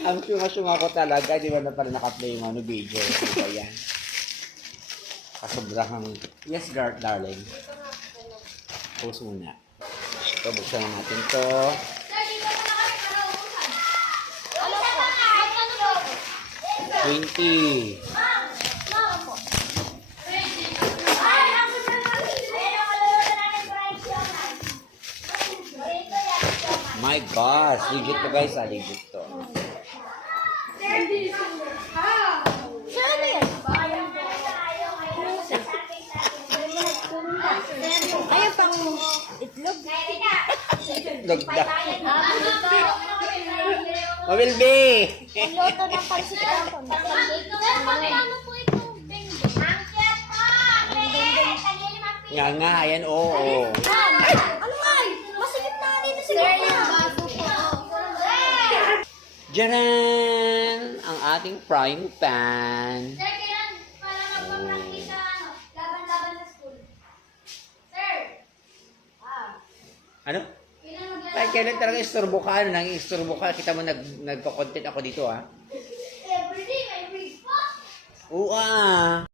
Ang syunga-syunga ko talaga, di ba na parang naka-play yung ano, video. Di ba yan? Kasobrang, yes, darling. Pause muna. Ito, buksan na natin to. Ano po? 20. My gosh, legit to guys, legit to. Sir, ano yan? Ayun pang itlog. Lagda. Mabilbi! Ang loto ng pansit canton. Ano po itong bengbe? Nga nga, ayan, oo. Ano nga? Masigit na dito si Gita. Jaran! Ang ating frying pan. Sir, kailan pala magpapakita laban-laban sa school? Sir! Ano? Kailan maglalaro? Kahit kailan talaga istorbo ka, ano, nang istorbo ka, kita mo nagpa-content ako dito, ah. Everyday, may break po! Oo, ah.